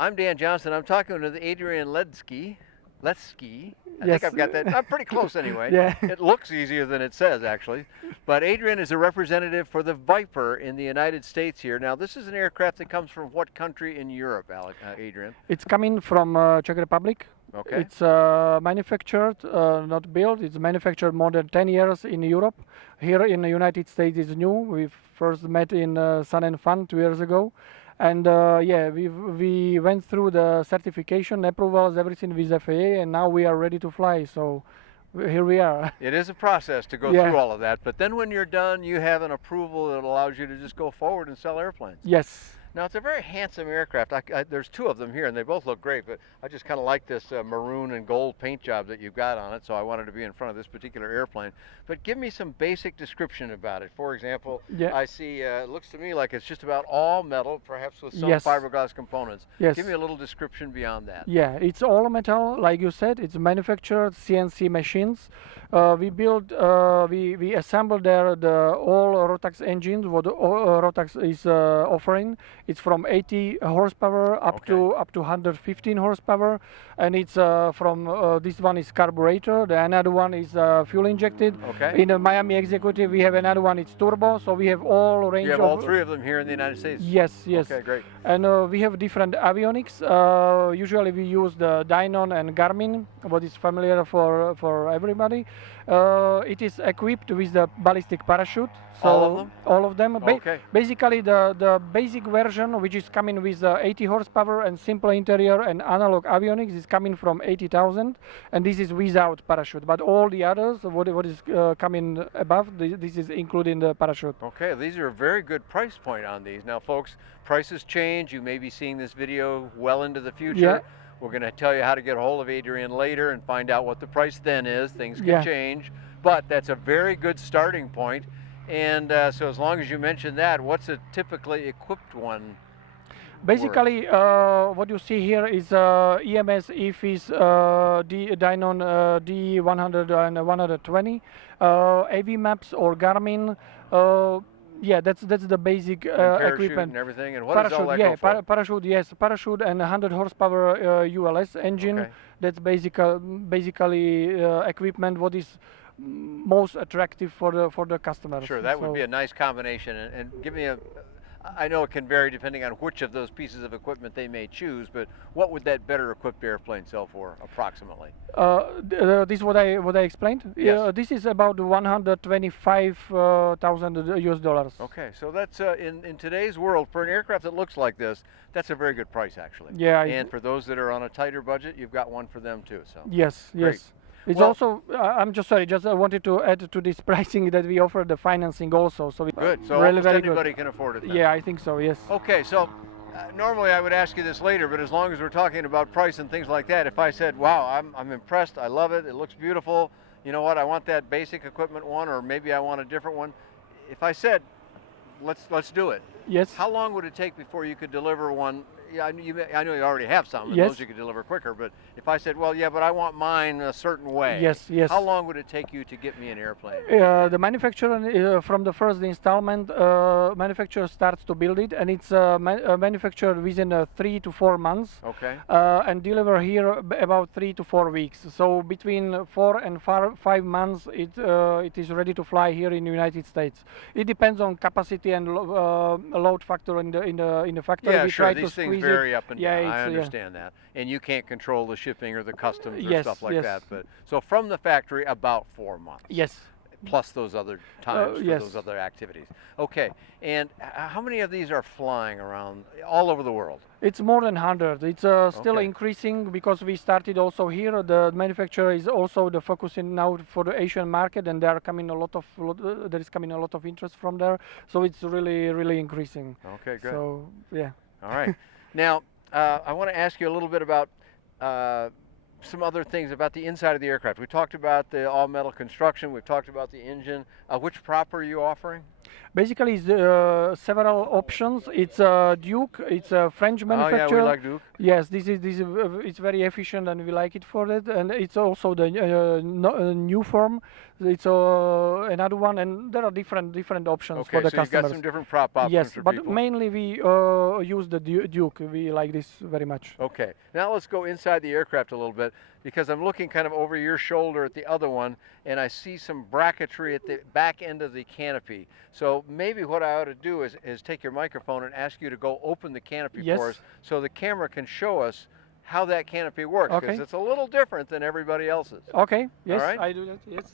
I'm Dan Johnson. I'm talking with Adrian Ledsky. I think Yes. I've got that. I'm pretty close anyway. Yeah. It looks easier than it says, actually. But Adrian is a representative for the Viper in the United States here. Now, this is an aircraft that comes from what country in Europe, Adrian? It's coming from Czech Republic. Okay. It's manufactured, not built. It's manufactured more than 10 years in Europe. Here in the United States, it's new. We first met in Sun and Fun 2 years ago. And yeah, we went through the certification, approvals, everything with FAA, and now we are ready to fly. So here we are. It is a process to go Yeah. through all of that, but then when you're done, you have an approval that allows you to just go forward and sell airplanes. Yes. Now, it's a very handsome aircraft. There's two of them here, and they both look great, but I just kind of like this maroon and gold paint job that you've got on it, so I wanted to be in front of this particular airplane. But give me some basic description about it. For example, Yeah. I see, it looks to me like it's just about all metal, perhaps with some Yes. fiberglass components. Yes. Give me a little description beyond that. Yeah, it's all metal, like you said. It's manufactured CNC machines. We assembled there the all Rotax engines. What Rotax is offering. It's from 80 horsepower up to 115 horsepower, and it's from this one is carburetor. The another one is fuel injected. Okay. In the Miami Executive, we have another one. It's turbo. So we have all range. You have of all three of them here in the United States? Yes, yes. Okay, great. And we have different avionics. Usually we use the Dynon and Garmin, what is familiar for everybody. It is equipped with the ballistic parachute. So All of them? All of them. Okay. Basically, the basic version, which is coming with 80 horsepower and simple interior and analog avionics, is coming from 80,000, and this is without parachute. But all the others, what is coming above, this is including the parachute. Okay, these are a very good price point on these. Now, folks, prices change. You may be seeing this video well into the future. Yeah. We're going to tell you how to get a hold of Adrian later and find out what the price then is. Things can Yeah. change, but that's a very good starting point. And so as long as you mention that, what's a typically equipped one? Basically, what you see here is EMS EFIS Dynon D100 and 120, AV Maps or Garmin. Yeah, that's the basic And parachute equipment. and everything. And what does all that yeah, go for? parachute, yes, parachute and 100 horsepower ULS engine. Okay. That's basically equipment what is most attractive for the customers. Sure, that would So- be a nice combination. And give me I know it can vary depending on which of those pieces of equipment they may choose, but what would that better equipped airplane sell for approximately? This is what I explained. Yes. This is about 125,000 US dollars. Okay, so that's in today's world for an aircraft that looks like this, that's a very good price actually. Yeah. And for those that are on a tighter budget, you've got one for them too. So Yes. Great. Yes. It's Well- also. I'm just sorry. Just I wanted to add to this pricing that we offer the financing also. So good. So really almost very anybody good. can afford it. Then. Yeah, I think so. Yes. Okay, so normally I would ask you this later, but as long as we're talking about price and things like that, if I said, "Wow, I'm impressed. I love it. It looks beautiful. You know what? I want that basic equipment one, or maybe I want a different one." If I said, "Let's do it," Yes. how long would it take before you could deliver one? Yeah, I know you already have some, and Yes. those you could deliver quicker. But if I said, "Well, yeah, but I want mine a certain way," Yes. Yes. how long would it take you to get me an airplane? The manufacturer from the first installment, manufacturer starts to build it, and it's manufactured within 3 to 4 months. Okay. And deliver here about 3 to 4 weeks. So between 4 and 5 months, it is ready to fly here in the United States. It depends on capacity and load factor in the factory. Yeah, We sure. try to These things squeeze vary it. up and Yeah, down. I it's, understand that. And you can't control the shipping or the customs or Yes, stuff like yes. that. But so from the factory, about 4 months. Yes. Plus those other times for yes. those other activities. Okay. And how many of these are flying around all over the world? It's more than 100. It's still Okay. increasing because we started also here. The manufacturer is also the focusing now for the Asian market, and there is coming a lot of interest from there. So it's really increasing. Okay, good. So yeah. All right. Now, I want to ask you a little bit about some other things about the inside of the aircraft. We talked about the all-metal construction. We've talked about the engine. Which prop are you offering? Basically, it's several options. It's Duke. It's a French Oh yeah, we manufacturer. like Duke. Yes, this is it's very efficient, and we like it for that. And it's also the new form. It's another one, and there are different options for Okay, the so you've got customers. some different prop options Yes, for but people. mainly we use the Duke. We like this very much. Okay, now let's go inside the aircraft a little bit, because I'm looking kind of over your shoulder at the other one, and I see some bracketry at the back end of the canopy. So maybe what I ought to do is take your microphone and ask you to go open the canopy Yes. for us, so the camera can show us how that canopy works, because Okay. it's a little different than everybody else's. Okay. Yes, right. I do that. Yes.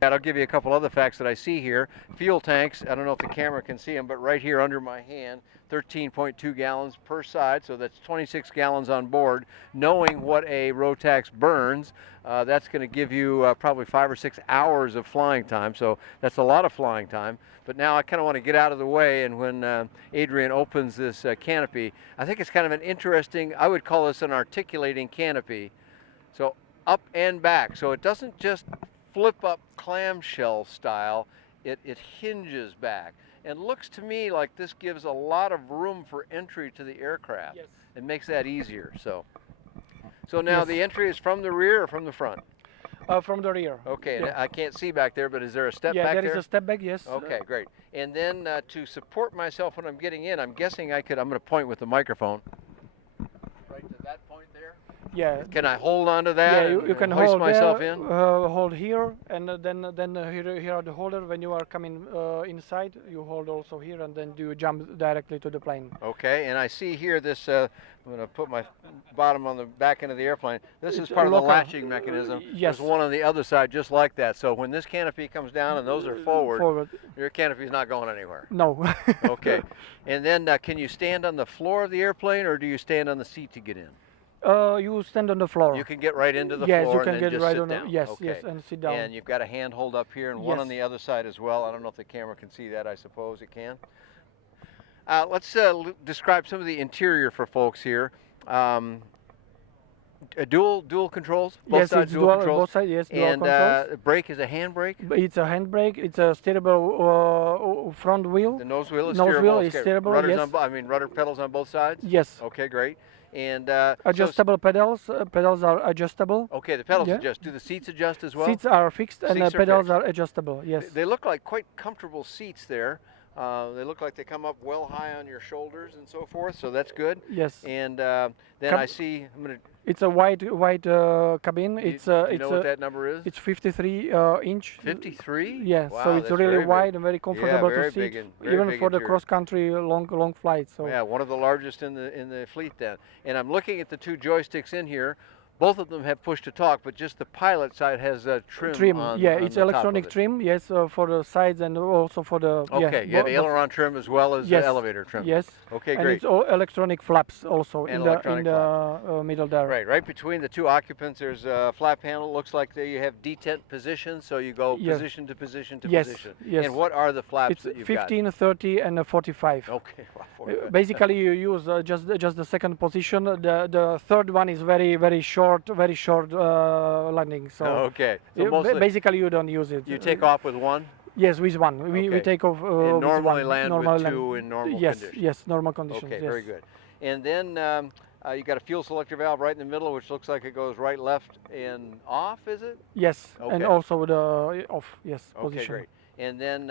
And I'll give you a couple other facts that I see here. Fuel tanks, I don't know if the camera can see them, but right here under my hand, 13.2 gallons per side, so that's 26 gallons on board. Knowing what a Rotax burns, that's going to give you probably 5 or 6 hours of flying time, so that's a lot of flying time. But now I kind of want to get out of the way, and when Adrian opens this canopy, I think it's kind of an interesting, I would call this an articulating canopy. So up and back, so it doesn't just flip up clamshell style, it hinges back, and looks to me like this gives a lot of room for entry to the aircraft. Yes. It makes that easier. So now Yes. the entry is from the rear or from the front? From the rear. Okay, and Yeah. I can't see back there, but is there a step Yeah, back there there? is a step back. Yes. Okay, great. And then to support myself when I'm getting in, I'm guessing I'm going to point with the microphone. Right to that point there? Yeah. Can I hold on to that Yeah, you and can hoist hold myself there, in? hold here, and then here are the holder. When you are coming inside, you hold also here, and then you jump directly to the plane. Okay, and I see here this, I'm going to put my bottom on the back end of the airplane. This is It's part a of the locker. latching mechanism. Yes. There's one on the other side just like that. So when this canopy comes down and those are forward, Forward. your canopy's not going anywhere. No. Okay, and then can you stand on the floor of the airplane, or do you stand on the seat to get in? You stand on the floor. You can get right into the Yes, floor you can and then get just right sit on down. the, yes, Okay. yes, and sit down. And you've got a handhold up here and one on Yes. the other side as well. I don't know if the camera can see that. I suppose it can. Let's describe some of the interior for folks here. Dual controls, both Yes, sides it's dual controls. both sides, yes, dual And controls. brake is a handbrake. It's a handbrake. It's a steerable front wheel. The nose wheel is Nose steerable. wheel is Okay. steerable, Rudders yes. rudder pedals on both sides. Yes. Okay, great. And Adjustable pedals. Pedals are adjustable. okay, the pedals Yeah. adjust. Do the seats adjust as well? Seats are fixed, and Seats are pedals fixed. are adjustable. Yes. They look like quite comfortable seats there. They look like they come up well high on your shoulders and so forth, so that's good. Yes. And then I see, I'm going to, It's a wide cabin. It's you it's know what that number is? it's 53 inch. 53? Yeah, Wow, so it's that's really very big. wide and very comfortable very to sit, big and very even big for the interior. cross-country long flights. So Yeah, one of the largest in the fleet then. And I'm looking at the two joysticks in here. Both of them have push to talk, but just the pilot side has a trim on, yeah, on it's the top electronic of it. trim. Yes, for the sides and also for the Okay, you have aileron trim as well as yes, the elevator trim. Yes. Okay, and great. it's all electronic flaps also And in the middle there. Right between the two occupants, there's a flap panel. Looks like there you have detent position, so you go Yes. position to position to Yes, position. yes. And what are the flaps It's that you've 15, 30, and 45. got? Okay, wow, 45. Basically, you use just the second position. The third one is very short landing. So Okay, so mostly basically you don't use it. you take off with one, Yes, with one. We Okay. take off. and with normally one. land Normally with two in normal yes, conditions. yes, normal conditions. Okay, yes. very good. And then you got a fuel selector valve right in the middle, which looks like it goes right, left, and off. Is it? Yes, and Okay. also the off. Yes, Okay, position. great. And then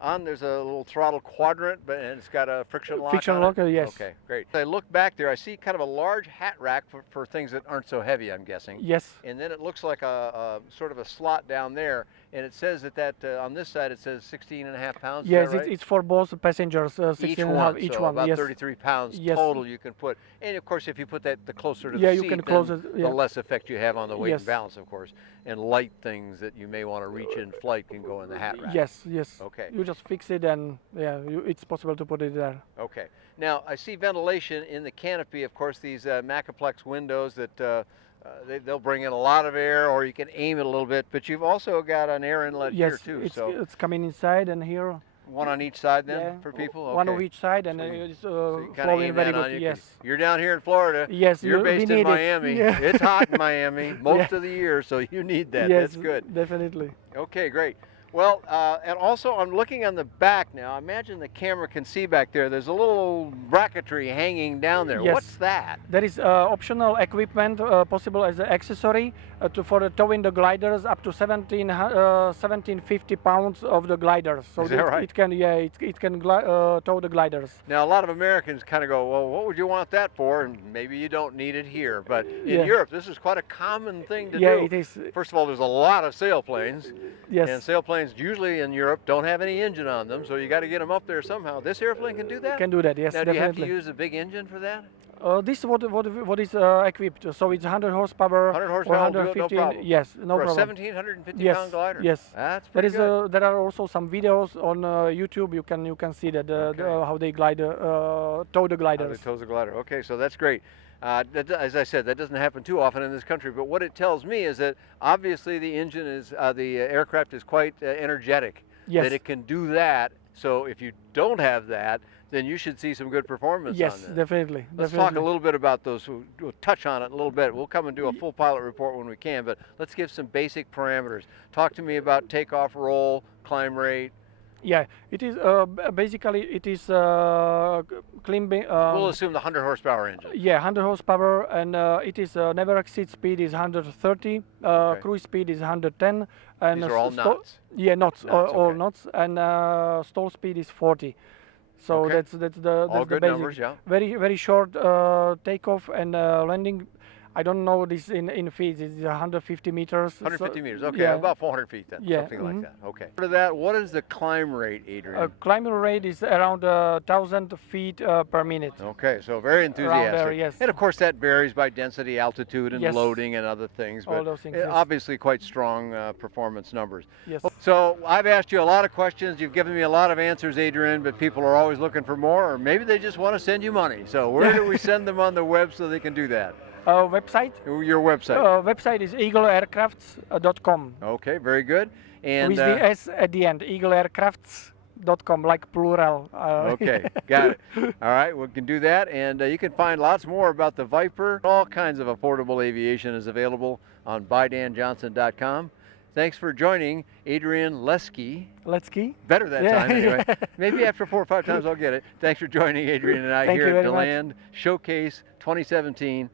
on there's a little throttle quadrant, and it's got a friction lock. Friction on lock, it? yes. Okay, great. I look back there, I see kind of a large hat rack for things that aren't so heavy, I'm guessing. Yes. And then it looks like a sort of a slot down there, and it says that on this side it says 16.5 pounds. Is Yes, that right? it's for both passengers. 16 each and a one, half, each so one. about Yes. 33 pounds Yes. total you can put. And of course, if you put that the closer to Yeah, the you seat, can then close it, yeah. the less effect you have on the weight Yes. and balance, of course. And light things that you may want to reach in flight can go in the hat rack. Yes, yes. Okay. You just fix it, and yeah, it's possible to put it there. Okay. Now I see ventilation in the canopy. Of course, these Macaplex windows that they'll bring in a lot of air, or you can aim it a little bit. But you've also got an air inlet here Yes, too. it's So it's coming inside and here. one on each side then Yeah, for people. Okay. One of each side, and So you- it's So you kind of flowing aim very that on good. you. Yes. You're down here in Florida. Yes, You're we based in need it. Miami. Yeah. It's hot in Miami most Yeah. of the year, so you need that. Yes, That's good. definitely. Okay, great. Well, and also I'm looking on the back now. I imagine the camera can see back there. There's a little bracketry hanging down there. Yes. What's that? There is optional equipment possible as an accessory for towing the gliders up to 1750 pounds of the gliders. So Is that right? it can, yeah, it can tow the gliders. Now, a lot of Americans kind of go, well, what would you want that for? And maybe you don't need it here. But in Yeah. Europe, this is quite a common thing to Yeah, do. it is. First of all, there's a lot of sailplanes. Yes. And sailplanes usually in Europe don't have any engine on them, so you got to get them up there somehow. This airplane can do that? Can do that, yes, Now, do you have definitely. to use a big engine for that? This is what is equipped. So it's 100 horsepower. 100 or horsepower will do it, no 115. problem. Yes, no For a problem. 1,750 Yes, pound glider? yes. That's There pretty is good. there are also some videos on YouTube. You can see that Okay. how they glide tow the How they gliders. tows the glider. Okay, so that's great. As I said, that doesn't happen too often in this country, but what it tells me is that obviously the engine is, the aircraft is quite energetic. Yes. That it can do that, so if you don't have that, then you should see some good performance on Yes, this. definitely. Let's definitely. talk a little bit about those. We'll touch on it a little bit. We'll come and do a full pilot report when we can, but let's give some basic parameters. Talk to me about takeoff, roll, climb rate. Yeah, it is basically it is climbing. We'll assume the 100 horsepower engine. Yeah, 100 horsepower, and it is never exceed speed is 130, Okay. cruise speed is 110, and These are all knots. Yeah, knots, Knots, all okay. knots, and stall speed is 40. So Okay. that's the All the good basic. numbers, yeah. Very short takeoff and landing. I don't know this in feet. It's 150 meters. 150 so- meters, okay, yeah. about 400 feet then, Yeah, something like mhm. that, okay. For that, what is the climb rate, Adrian? Climbing rate is around 1,000 feet per minute. Okay, so very enthusiastic. yes. And of course that varies by density, altitude, and Yes. loading and other things, All but those things, uh, yes. obviously quite strong performance numbers. Yes. So I've asked you a lot of questions, you've given me a lot of answers, Adrian, but people are always looking for more, or maybe they just want to send you money. So where do we send them on the web so they can do that? Website? Your website. Website is eagleaircrafts.com. Okay, very good. And with the S at the end, eagleaircrafts.com, like plural. okay, got it. All right, we can do that, and you can find lots more about the Viper. All kinds of affordable aviation is available on buydanjohnson.com. Thanks for joining Adrian Lesky. Let's key. Better that Yeah. time anyway. Maybe after 4 or 5 times I'll get it. Thanks for joining Adrian and I Thank here you at very much. DeLand Showcase 2017